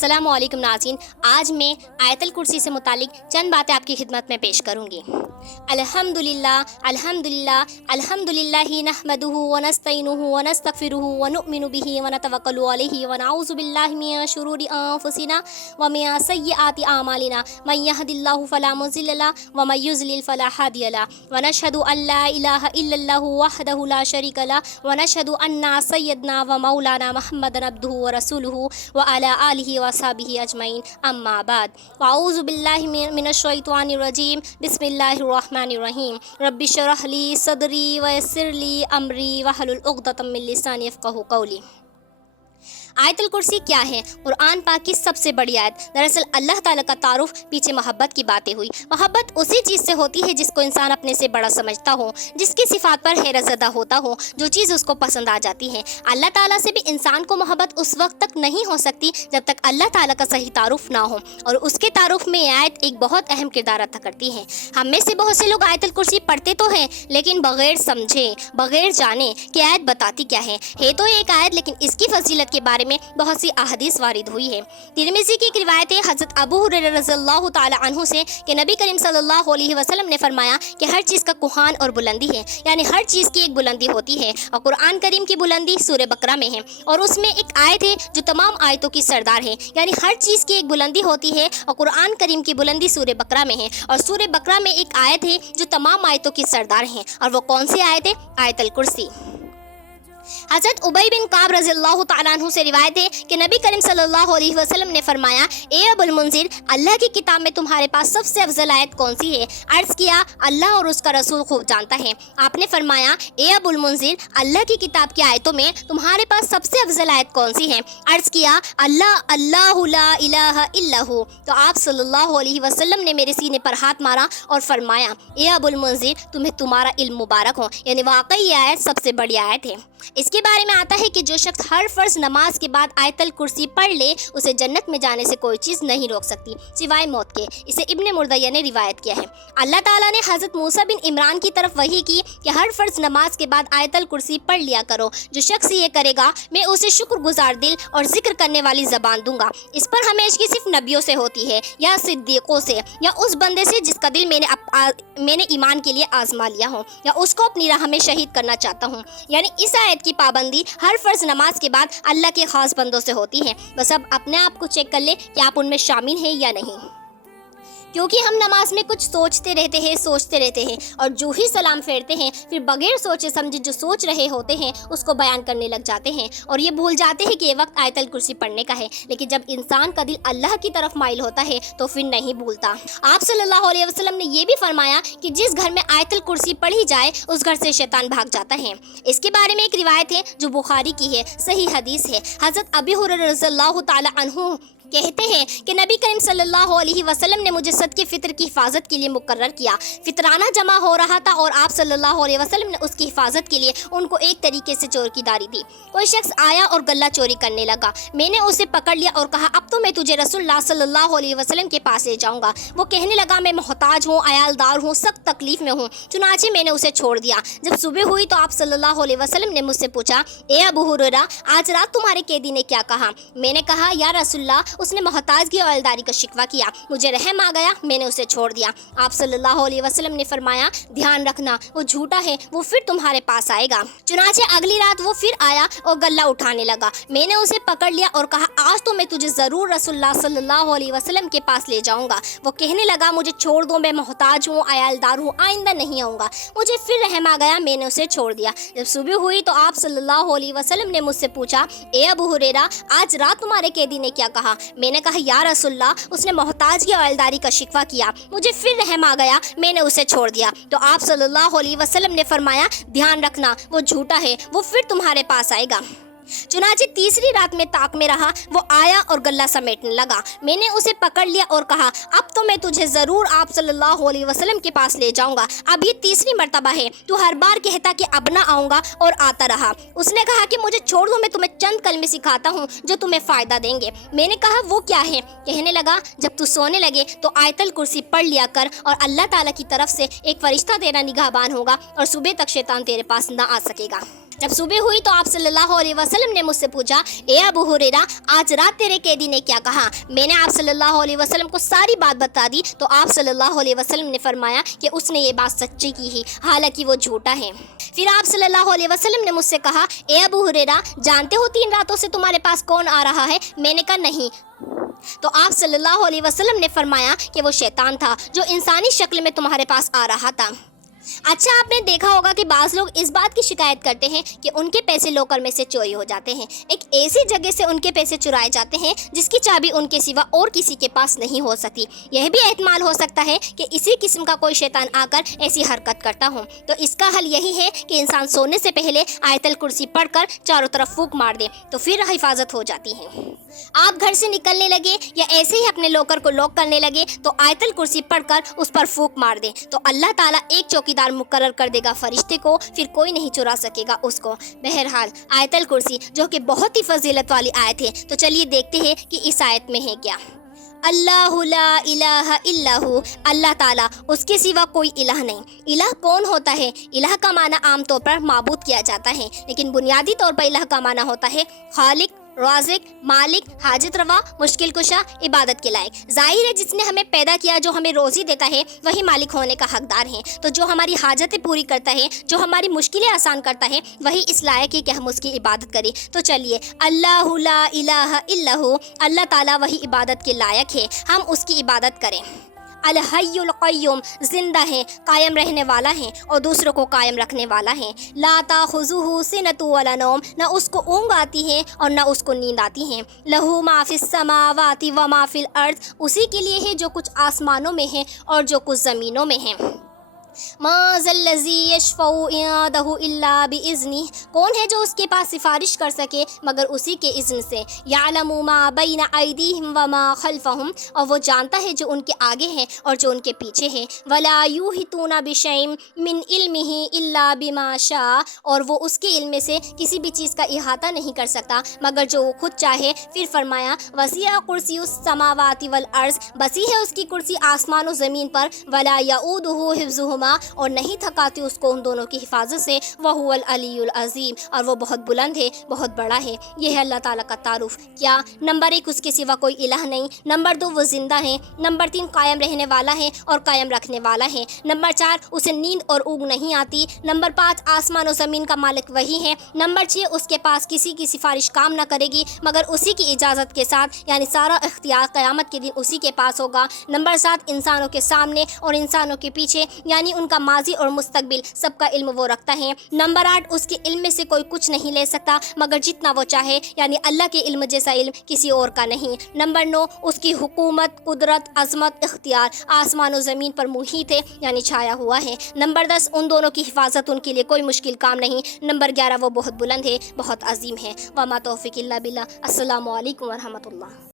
अस्सलाम वालेकुम नाज़रीन, आज मैं आयतल कुर्सी से मुतालिक चंद बातें आपकी खिदमत में पेश करूँगी। अल्हम्दुलिल्लाह अल्हम्दुलिल्लाह अल्हम्दुलिल्लाहि नहमदुहु व नस्तईनुहु व नस्तगफिरुहु व नुअमिनु बिही व नतवक्कलु अलैहि व नऊज़ु बिल्लाहि मिन शुरूरि अंफुसिना व मिन सय्यिआति आमालिना मन यहदिल्लाहु फला मुज़िल्ल लहु व मन युज़लिल फला हादिय लहु व नशहदु अल्ला इलाहा इल्लल्लाहु वहदहु ला शरीका लहु व नशहदु अन्ना सय्यदना व मौलाना मुहम्मदन अब्दुहु व रसूलुहु व अला आलिहि व असहाबिहि अजमईन अम्मा बाद अऊज़ु बिल्लाहि मिनश शैतानिर रजीम बिस्मिल्लाहिर रहमानिर रहीम रब्बि इश्रह ली सदरी व यस्सिर ली अमरी वहलुल उक़दतम मिन लिसानी यफ़क़हू क़ौली। आयतुल कुर्सी क्या है? कुरान पाक की सबसे बड़ी आयत। दरअसल अल्लाह ताला का तारुफ पीछे मोहब्बत की बातें हुई। मोहब्बत उसी चीज़ से होती है जिसको इंसान अपने से बड़ा समझता हो, जिसकी सिफात पर हैरत ज़दा होता हो, जो चीज़ उसको पसंद आ जाती है। अल्लाह ताला से भी इंसान को मोहब्बत उस वक्त तक नहीं हो सकती जब तक अल्लाह ताला का सही तारुफ ना हो, और उसके तारुफ में यह आयत एक बहुत अहम किरदार अदा करती है। हम में से बहुत से लोग आयतुल कुर्सी पढ़ते तो हैं, लेकिन बग़ैर समझे, बग़ैर जाने कि आयत बताती क्या है तो एक आयत, लेकिन इसकी फजीलत के बारे में बहुत सी अहदीस वारिद हुई है। तिरमिज़ी की एक रिवायत है हज़रत अबू हुरैरा रज़ियल्लाहु ताला अन्हु से कि नबी करीम सल्लल्लाहु अलैहि वसल्लम ने फरमाया कि हर चीज़ का कुहान और बुलंदी है, यानी हर चीज़ की एक बुलंदी होती है, और कुरान करीम की बुलंदी सूरह बकरा में है, और उसमें एक आयत है जो तमाम आयतों की सरदार है। यानी हर चीज़ की एक बुलंदी होती है, और कुरान करीम की बुलंदी सूरह बकरा में है, और सूरह बकरा में एक आयत है जो तमाम आयतों की सरदार है, और वो कौन सी आयत है? आयतुल कुर्सी। हज़रत उबई बिन काब रज़ियल्लाहु ताला अन्हु से रिवायत है कि नबी करीम सल्लल्लाहु अलैहि वसल्लम ने फरमाया, ए अबुल मुंज़िर, अल्लाह की किताब में तुम्हारे पास सबसे अफजल आयत कौन सी है? अर्ज़ किया, अल्लाह और उसका रसूल खूब जानता है। आपने फरमाया, ए अबुल मुंज़िर, अल्लाह की किताब की आयतों में तुम्हारे पास सबसे अफजल आयत कौन सी है? अर्ज़ किया, अल्लाह अल्लाहु ला इलाहा इल्लहु। तो आप सल्लल्लाहु अलैहि वसल्लम ने मेरे सीने पर हाथ मारा और फरमाया, ए अबुल मुंज़िर, तुम्हें तुम्हारा इल्म मुबारक हो, यानी वाकई ये आयत सबसे बड़ी आयत है। इसके बारे में आता है कि जो शख्स हर फ़र्ज़ नमाज के बाद आयतुल कुर्सी पढ़ ले, उसे जन्नत में जाने से कोई चीज़ नहीं रोक सकती सिवाय मौत के। इसे इब्ने मुर्दया ने रिवायत किया है। अल्लाह ताला ने हज़रत मूसा बिन इमरान की तरफ वही की कि हर फ़र्ज़ नमाज के बाद आयतुल कुर्सी पढ़ लिया करो। जो शख्स ये करेगा, मैं उसे शुक्रगुजार दिल और जिक्र करने वाली ज़बान दूंगा। इस पर हमेशगी सिर्फ नबियों से होती है, या सिद्दीक़ों से, या उस बंदे से जिसका दिल मैंने ईमान के लिए आजमा लिया हो, या उसको अपनी राह में शहीद करना चाहता हूँ। यानी इस आयत की पाबंदी हर फ़र्ज़ नमाज के बाद अल्लाह के ख़ास बंदों से होती है। बस अब अपने आप को चेक कर ले कि आप उनमें शामिल हैं या नहीं, क्योंकि हम नमाज में कुछ सोचते रहते हैं और जो ही सलाम फेरते हैं, फिर बगैर सोचे समझे जो सोच रहे होते हैं उसको बयान करने लग जाते हैं, और ये भूल जाते हैं कि ये वक्त आयतुल कुर्सी पढ़ने का है। लेकिन जब इंसान का दिल अल्लाह की तरफ माइल होता है तो फिर नहीं भूलता। आप सल्लल्लाहु अलैहि वसल्लम ने यह भी फरमाया कि जिस घर में आयतुल कुर्सी पढ़ी जाए उस घर से शैतान भाग जाता है। इसके बारे में एक रिवायत है जो बुखारी की है, सही हदीस है। हज़रत अबू हुरैरा रज़ियल्लाहु ताला अन्हु कहते हैं कि नबी करीम सल्लल्लाहु अलैहि वसल्लम ने मुझे सदके फ़ितर की हिफाजत के लिए मुकर्रर किया। फितराना जमा हो रहा था और आप सल्लल्लाहु अलैहि वसल्लम ने उसकी हिफाजत के लिए उनको एक तरीके से चोर की दारी दी। कोई शख्स आया और गल्ला चोरी करने लगा। मैंने उसे पकड़ लिया और कहा, अब तो मैं तुझे रसूलुल्लाह सल्लल्लाहु अलैहि वसल्लम के पास ले जाऊँगा। वो कहने लगा, मैं मोहताज हूँ, अयालदार हूँ, सख्त तकलीफ़ में हूँ। चुनाचे मैंने उसे छोड़ दिया। जब सुबह हुई तो आप सल्लल्लाहु अलैहि वसल्लम ने मुझसे पूछा, ए अबू हुरैरा, आज रात तुम्हारे कैदी ने क्या कहा? मैंने कहा, या रसूलल्लाह, उसने मोहताजगी और अयलदारी का शिकवा किया। मुझे रहम आ गया, मैंने उसे छोड़ दिया। आप सल्लल्लाहु अलैहि वसल्लम ने फरमाया, ध्यान रखना, वो झूठा है, वो फिर तुम्हारे पास आएगा। चुनाचे अगली रात वो फिर आया और गल्ला उठाने लगा। मैंने उसे पकड़ लिया और कहा, आज तो मैं तुझे ज़रूर रसूलुल्लाह सल्लल्लाहु अलैहि वसल्लम के पास ले जाऊँगा। वो कहने लगा, मुझे छोड़ दो, मैं मोहताज हूँ, अयलदार हूँ, आइंदा नहीं आऊँगा। मुझे फिर रहम आ गया, मैंने उसे छोड़ दिया। जब सुबह हुई तो आप सल्लल्लाहु अलैहि वसल्लम ने मुझसे पूछा, ए अबू हुरैरा, आज रात तुम्हारे कैदी ने क्या कहा? मैंने कहा, या रसूलल्लाह, उसने मोहताजगी और अयलदारी का शिकवा किया। मुझे फिर रहम आ गया, मैंने उसे छोड़ दिया। तो आप सल्लल्लाहु अलैहि वसल्लम ने फरमाया, ध्यान रखना, वो झूठा है, वो फिर तुम्हारे पास आएगा। चुनाचे तीसरी रात में ताक में रहा। वो आया और गल्ला समेटने लगा। मैंने उसे पकड़ लिया और कहा, अब तो मैं तुझे ज़रूर आप सल्लल्लाहु अलैहि वसल्लम के पास ले जाऊंगा। अब ये तीसरी मर्तबा है, तू हर बार कहता कि अब ना आऊँगा, और आता रहा। उसने कहा कि मुझे छोड़ दो, मैं तुम्हें चंद कलमे सिखाता हूँ जो तुम्हें फ़ायदा देंगे। मैंने कहा, वो क्या है? कहने लगा, जब तू सोने लगे तो आयतुल कुर्सी पढ़ लिया कर, और अल्लाह ताला की तरफ से एक फ़रिश्ता तेरा निगाहबान होगा, और सुबह तक शैतान तेरे पास ना आ सकेगा। जब सुबह हुई तो आप सल्लल्लाहु अलैहि वसल्लम ने मुझसे पूछा, ए अबू हुरैरा, आज रात तेरे कैदी ने क्या कहा? मैंने आप सल्लल्लाहु अलैहि वसल्लम को सारी बात बता दी तो आप सल्लल्लाहु अलैहि वसल्लम ने फरमाया कि उसने ये बात सच्ची की ही, हालांकि वो झूठा है। फिर आप सल्लल्लाहु अलैहि वसल्लम ने मुझसे कहा, ए अबू हुरैरा, जानते हो 3 रातों से तुम्हारे पास कौन आ रहा है? मैंने कहा नहीं। तो आप सल्लल्लाहु अलैहि वसल्लम ने फरमाया कि वो शैतान था जो इंसानी शक्ल में तुम्हारे पास आ रहा था। अच्छा, आपने देखा होगा कि बाज़ लोग इस बात की शिकायत करते हैं कि उनके पैसे लॉकर में से चोरी हो जाते हैं। एक ऐसी जगह से उनके पैसे चुराए जाते हैं जिसकी चाबी उनके सिवा और किसी के पास नहीं हो सकती। यह भी एहतमाल हो सकता है कि इसी किस्म का कोई शैतान आकर ऐसी हरकत करता हो। तो इसका हल यही है कि इंसान सोने से पहले आयतल कुर्सी पढ़कर चारों तरफ फूंक मार दे तो फिर हिफाजत हो जाती है। आप घर से निकलने लगे या ऐसे ही अपने लॉकर को लॉक करने लगे तो आयतल कुर्सी पढ़कर उस पर फूंक मार दे तो अल्लाह ताला एक चौकीदार मुकर्रर कर देगा फरिश्ते को, फिर कोई नहीं चुरा सकेगा उसको। बहरहाल आयतल कुर्सी जो कि बहुत ही फजीलत वाली आयत है, तो चलिए देखते हैं कि इस आयत में है क्या। अल्लाहु ला इलाहा इल्लहु, अल्लाह ताला, उसके सिवा कोई इलाह नहीं। इलाह कौन होता है? इलाह का माना आम तौर पर माबूद किया जाता है, लेकिन बुनियादी तौर पर इलाह का माना होता है खालिक, राज़िक, मालिक, हाजत रवा, मुश्किल कुशा, इबादत के लायक। जाहिर है जिसने हमें पैदा किया, जो हमें रोज़ी देता है, वही मालिक होने का हकदार है। तो जो हमारी हाजतें पूरी करता है, जो हमारी मुश्किलें आसान करता है, वही इस लायक है कि हम उसकी इबादत करें। तो चलिए, अल्लाहु ला इलाहा इल्लहु, अल्लाह ताला वही इबादत के लायक है, हम उसकी इबादत करें। अल हय्युल क़य्यूम, जिंदा है, कायम रहने वाला है और दूसरों को कायम रखने वाला है। ला ताख़ुज़ुहु सिनतु वला नौम, न उसको ऊँघ आती है और न उसको नींद आती है। लहू मा फ़िस समावाति व मा फ़िल अर्ज़, उसी के लिए है जो कुछ आसमानों में है और जो कुछ ज़मीनों में है। मा ज़ल्लज़ी यशफ़उ इंदहु इल्ला बिइज़्निह, कौन है जो उसके पास सिफारिश कर सके मगर उसी के इज़्न से। यअलमु मा बैन अयदीहिम व मा खल्फ़हुम, और वो जानता है जो उनके आगे है और जो उनके पीछे है। वला युहितूना बिशैइन मिन इल्मिही इल्ला बिमा शा, और वो उसके इल्म में से किसी भी चीज़ का इहाता नहीं कर सकता मगर जो वो खुद चाहे। फिर फरमाया, वसिअ कुर्सियुस समावाति वल अर्ज़, बसी है उसकी कुर्सी आसमान और ज़मीन पर। वला यऊदुहु हिफ्ज़ुहुमा, और नहीं थकाती उसको उन दोनों की हिफाजत से। वहुवल अलीयुल अज़ीम, और वो बहुत बुलंद है, बहुत बड़ा है। ये है अल्लाह ताला का तारुफ। क्या? नंबर 1, उसके सिवा कोई इलाह नहीं। नंबर 2, वो जिंदा है। नंबर 3, कायम रहने वाला है और कायम रखने वाला है। नंबर 4, उसे नींद और ऊँघ नहीं आती। नंबर 5, आसमान और ज़मीन का मालिक वही है। नंबर 6, उसके पास किसी की सिफारिश काम न करेगी मगर उसी की इजाज़त के साथ, यानी सारा इख्तियार क़यामत के दिन उसी के पास होगा। नंबर 7, इंसानों के सामने और इंसानों के पीछे, यानी उनका माजी और मुस्तकबिल सबका इल्म वो रखता है। नंबर 8, उसके इल्म में से कोई कुछ नहीं ले सकता मगर जितना वो चाहे, यानी अल्लाह के इल्म जैसा इल्म किसी और का नहीं। नंबर 9, उसकी हुकूमत, कुदरत, अज़मत, इख्तियार आसमान और ज़मीन पर मुहीत है, यानी छाया हुआ है। नंबर 10, उन दोनों की हिफाजत उनके लिए कोई मुश्किल काम नहीं। नंबर 11, वो बहुत बुलंद है, बहुत अजीम है। वमा तौफ़ीक़ इल्ला बिल्लाह। अस्सलामु अलैकुम व रहमतुल्लाह।